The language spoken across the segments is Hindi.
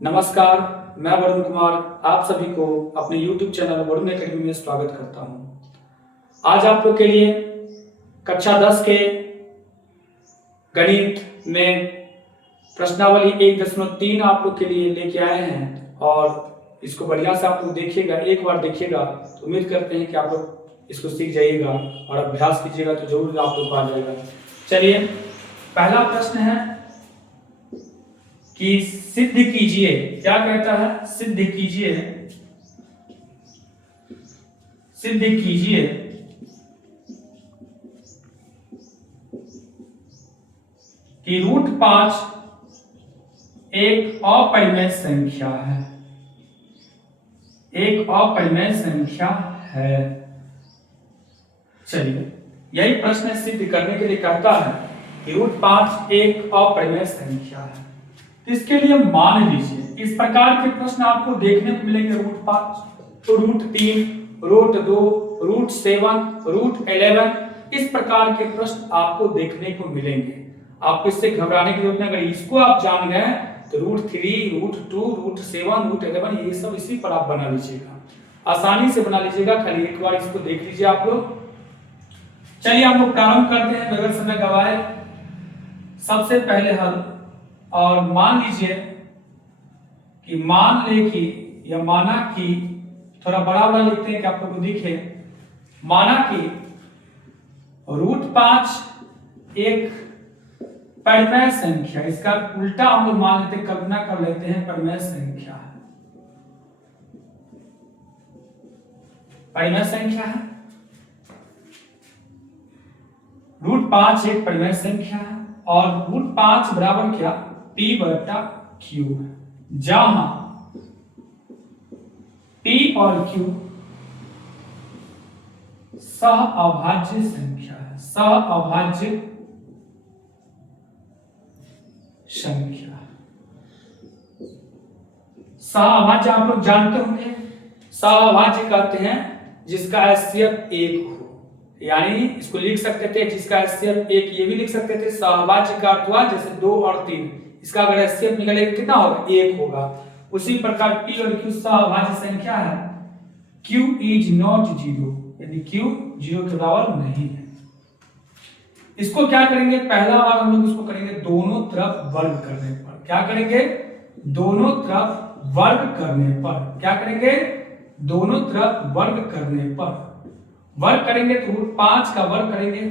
नमस्कार, मैं वरुण कुमार आप सभी को अपने YouTube चैनल वरुण एकेडमी में स्वागत करता हूं। आज आप लोग के लिए कक्षा 10 के गणित में प्रश्नावली 1.3 आप लोग के लिए लेके आए हैं और इसको बढ़िया से आप लोग देखिएगा। एक बार देखिएगा तो उम्मीद करते हैं कि आप लोग इसको सीख जाइएगा और अभ्यास कीजिएगा तो जरूर आप लोग को आ जाएगा। चलिए, पहला प्रश्न है कि सिद्ध कीजिए। क्या कहता है? सिद्ध कीजिए, सिद्ध कीजिए कि √5 एक अपरिमेय संख्या है। एक अपरिमेय संख्या है। चलिए, यही प्रश्न सिद्ध करने के लिए कहता है कि √5 एक अपरिमेय संख्या है। इसके लिए मान लीजिए इस प्रकार के प्रश्न आपको देखने को मिलेंगे। √5, √3, √2, √7, √11 इस प्रकार के प्रश्न आपको देखने को मिलेंगे। आपको इससे घबराने की जरूरत नहीं। अगर इसको आप जान गए तो √3, √2, √7, √11 ये सब इसी पर आप बना लीजिएगा, आसानी से बना लीजिएगा। खाली एक बार इसको देख लीजिए आप लोग। चलिए हम लोग प्रारंभ करते हैं बगैर समय गवाए। सबसे पहले हल, और मान लीजिए कि मान ले कि या माना कि, थोड़ा बड़ा बड़ा लिखते हैं कि आप लोग को दिखे। माना कि √5 एक परिमेय संख्या, इसका उल्टा हम लोग मान लेते, कल्पना कर लेते हैं परिमेय संख्या है। परिमेय संख्या है। √5 एक परिमेय संख्या है और √5 बराबर क्या? P/Q है, जहां P और Q सहअभाज्य संख्या है। सहअभाज्य संख्या। सहअभाज्य आप लोग जानते होंगे। सहअभाज्य कहते हैं जिसका HCF 1 हो, यानी इसको लिख सकते थे जिसका HCF 1, ये भी लिख सकते थे। सहअभाज्य का अर्थ हुआ जैसे 2 और 3, इसका अगर HCF निकलेगा कितना होगा? 1 होगा। उसी प्रकार P और Q सहअभाज्य संख्या है। Q इज नॉट 0, यानी Q 0 के बराबर नहीं है। इसको क्या करेंगे? पहला बार हम लोग इसको करेंगे दोनों तरफ वर्ग करने पर। क्या करेंगे? दोनों तरफ वर्ग करने पर। क्या करेंगे? दोनों तरफ वर्ग करने पर। वर्ग करेंगे तो √5 का वर्ग करेंगे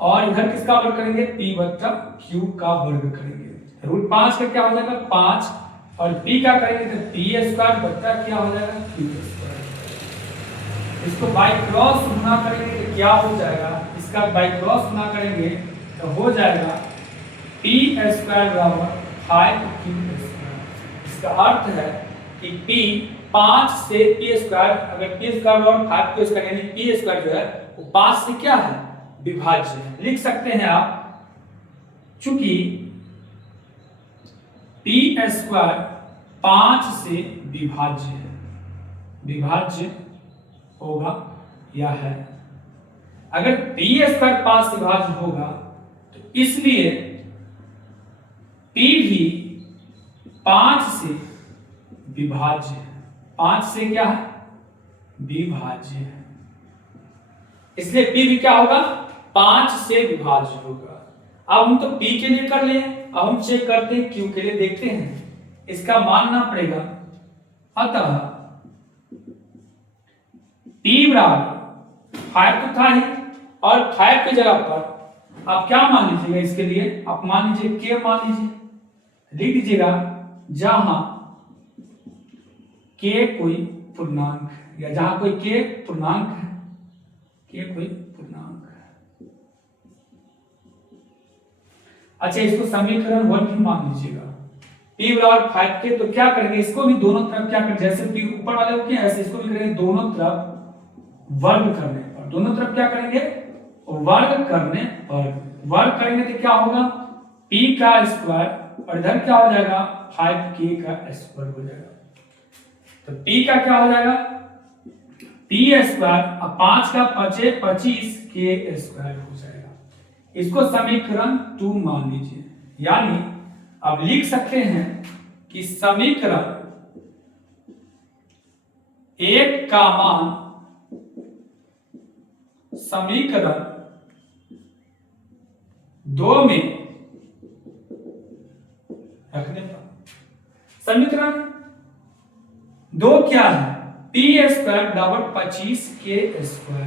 और इधर किसका वर्ग करेंगे? P/Q का वर्ग करेंगे। √5 का क्या हो जाएगा? 5 और P का करेंगे तो P² क्या हो जाएगा? Q²। इसको बाई क्रॉस गुना करेंगे तो क्या हो जाएगा? इसका बाई क्रॉस गुना करेंगे तो हो जाएगा P² बराबर 5Q²। इसका अर्थ है कि P 5 से P², अगर P² बराबर 5Q² यानी P² जो है वो 5 से क्या है? विभाज्य है। लिख सकते हैं आप, चूंकि P² 5 से विभाज्य है, विभाज्य होगा या है। अगर P² 5 से विभाज्य होगा तो इसलिए P भी 5 से विभाज्य है। 5 से क्या है? विभाज्य है। इसलिए P भी क्या होगा? 5 से विभाज्य होगा। अब हम तो P के लिए कर लिए, अब हम चेक करते हैं Q के लिए। देखते हैं इसका मानना पड़ेगा। अतः P बराबर 5 तो था ही, और 5 की जगह पर आप क्या मान लीजिएगा? इसके लिए आप मान लीजिए K मान लीजिए, लिख दीजिएगा, जहां K कोई पूर्णांक है, या जहां कोई K पूर्णांक है, K कोई पूर्णांक है। अच्छा, इसको समीकरण 1 भी मान लीजिएगा। P बराबर 5 के, तो क्या करेंगे? इसको भी दोनों तरफ क्या करेंगे? जैसे P ऊपर वाले को किया ऐसे इसको भी करेंगे दोनों तरफ वर्ग करने पर। दोनों तरफ क्या करेंगे? वर्ग करने पर। वर्ग करेंगे तो क्या होगा? P का स्क्वायर और इधर क्या हो जाएगा? 5K का स्क्वायर हो जाएगा। तो P का क्या हो जाएगा? P² और 5 का 5 25 K² हो जाएगा। इसको समीकरण 2 मान लीजिए, यानी अब लिख सकते हैं कि समीकरण एक का मान समीकरण दो में रखने पर समीकरण दो क्या है, पी स्क्वायर बराबर 25k²।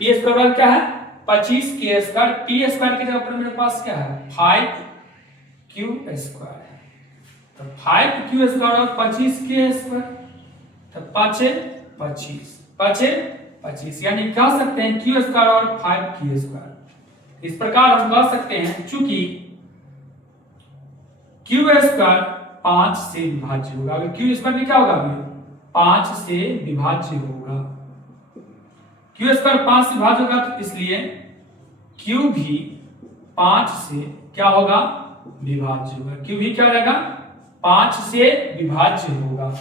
पी स्क्वायर क्या है 25k²। पी स्क्वायर की जगह पर मेरे पास क्या है 5q² है, तो 5q² और 25k², तो 5×5=25 यानी कह सकते हैं q² और 5k²। इस प्रकार हम कह सकते हैं चूंकि q² 5 से विभाज्य होगा, अगर q² भी क्या होगा 5 से विभाज्य होगा, q² 5 से विभाज्य होगा, तो इसलिए q भी 5 से क्या होगा विभाज्य होगा, q भी क्या रहेगा 5 से विभाज्य होगा।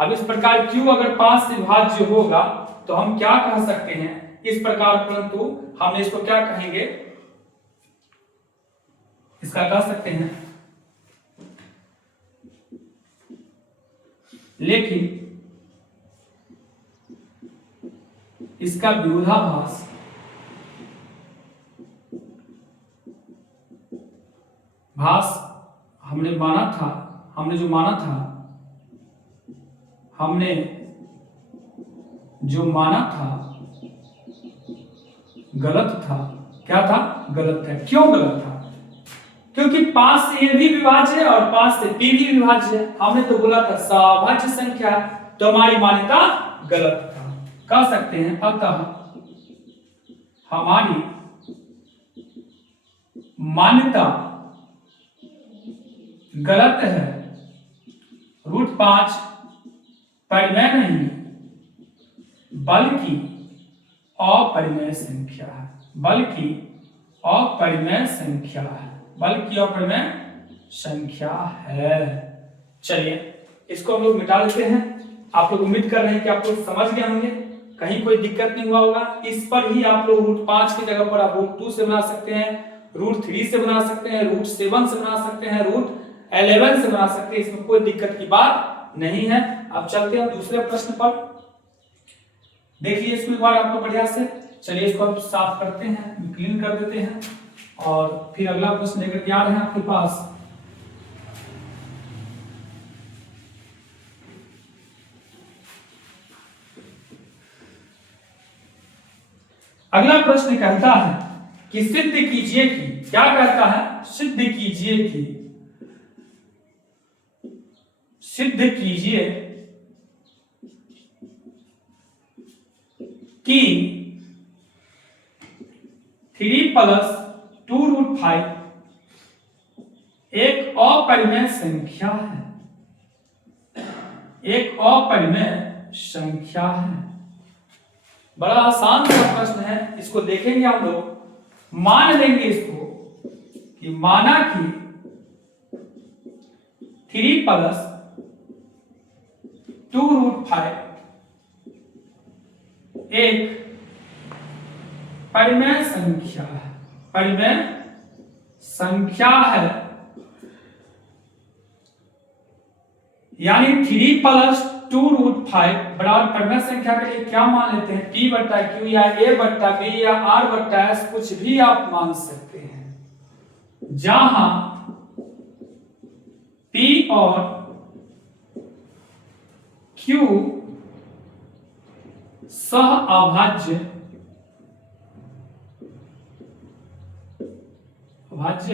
अब इस प्रकार q अगर 5 से विभाज्य होगा तो हम क्या कह सकते हैं इस प्रकार, परंतु हम इसको क्या कहेंगे, इसका कह सकते हैं, लेकिन इसका विरोधाभास हमने जो माना था गलत था। क्या था गलत है, क्यों गलत था, क्योंकि 5 से ये भी विभाज्य है और 5 से p भी विभाज्य है। हमने तो बोला था सभाज्य संख्या, तो हमारी मान्यता गलत था, कह सकते हैं अतः हमारी मान्यता गलत है। √5 परिमेय नहीं बल्कि अपरिमेय संख्या है, बल्कि अपरिमेय संख्या है। चलिए इसको हम लोग मिटा देते हैं। आप लोग उम्मीद कर रहे हैं कि आप लोग समझ गए होंगे, कहीं कोई दिक्कत नहीं हुआ होगा। इस पर ही आप लोग √5 की जगह पर आप √2 से बना सकते हैं, √3 से बना सकते हैं, √7 से बना सकते हैं, √11 से बना सकते हैं, इसमें कोई दिक्कत की बात नहीं है। अब चलते हैं दूसरे प्रश्न पर, देखिए इसको एक बार आपको बढ़िया से। चलिए इसको आप साफ करते हैं, क्लीन कर देते हैं और फिर अगला प्रश्न लेकर के आ रहे हैं आपके पास। अगला प्रश्न कहता है कि सिद्ध कीजिए कि, क्या कहता है सिद्ध कीजिए कि 3 + 2√5 एक अपरिमेय संख्या है, एक अपरिमेय संख्या है। बड़ा आसान सा प्रश्न है, इसको देखेंगे हम लोग, मान लेंगे इसको कि माना कि 3 + 2√5 एक परिमेय संख्या है, परिमेय संख्या है, यानी 3 + 2√5 बराबर परिमेय संख्या के लिए क्या मान लेते हैं, p/q या a/b या r/s कुछ भी आप मान सकते हैं, जहां p और q सह अभाज्य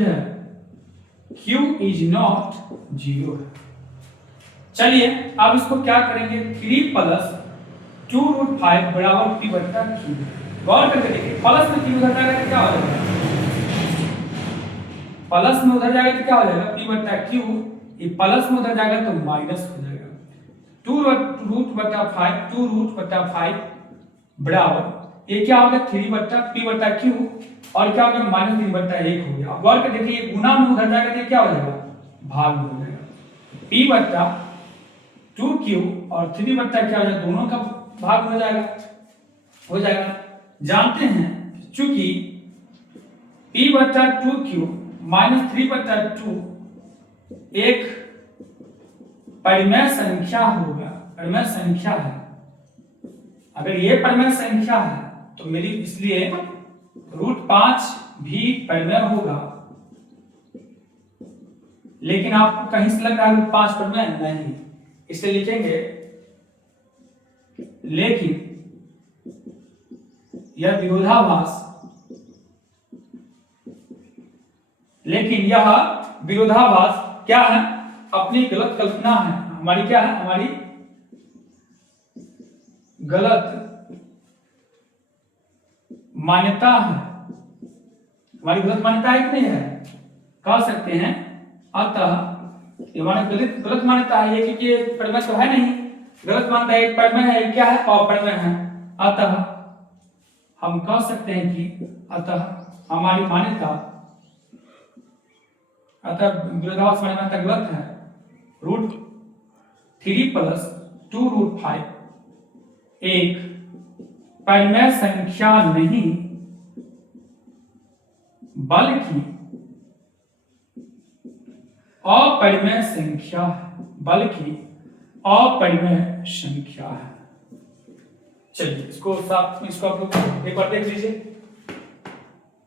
है, q ≠ 0 है। चलिए अब इसको क्या करेंगे, 3 + 2√5 बराबर p/q। गौर करके देखिए, प्लस में q उधर जाएगा तो क्या हो जाएगा, प्लस में उधर जाएगा तो क्या हो जाएगा p/q, ये प्लस में उधर जाएगा तो माइनस हो जाएगा। 2√5 बराबर ये क्या हो गया 3/p/q और क्या हो गया -3/1 हो गया। अब गौर करके देखिए, ये गुना में उधर जाएगा तो क्या हो जाएगा भाग में हो जाएगा, p/2q और 3/क्या हो जाएगा, दोनों का भाग हो जाएगा। जानते हैं चूंकि p/2q -3/2 एक परिमेय संख्या होगा, परिमेय संख्या है। अगर ये परिमेय संख्या है तो मेरी इसलिए √5 भी परिमेय होगा। लेकिन आपको कहीं से लग रहा है √5 परिमेय नहीं, इसे लिखेंगे लेकिन यह विरोधाभास, लेकिन यह विरोधाभास क्या है? अपनी गलत कल्पना है। हमारी क्या है? हमारी गलत मान्यता है। हमारी गलत मान्यता है कि नहीं है? कह सकते हैं। अतः ये हमारी गलत मान्यता है ये, क्योंकि ये परिमेय तो है नहीं, गलत मान्यता है। एक परिमेय है, क्या है? अपरिमेय है। अतः हम कह सकते हैं कि अतः हमारी मान्यता, अतः विरोधाभास मान्यता गलत है। √3 + 2√5 एक परिमेय संख्या नहीं बल्कि अपरिमेय संख्या है, बल्कि अपरिमेय संख्या है। चलिए इसको आप लोग एक बार देख लीजिए।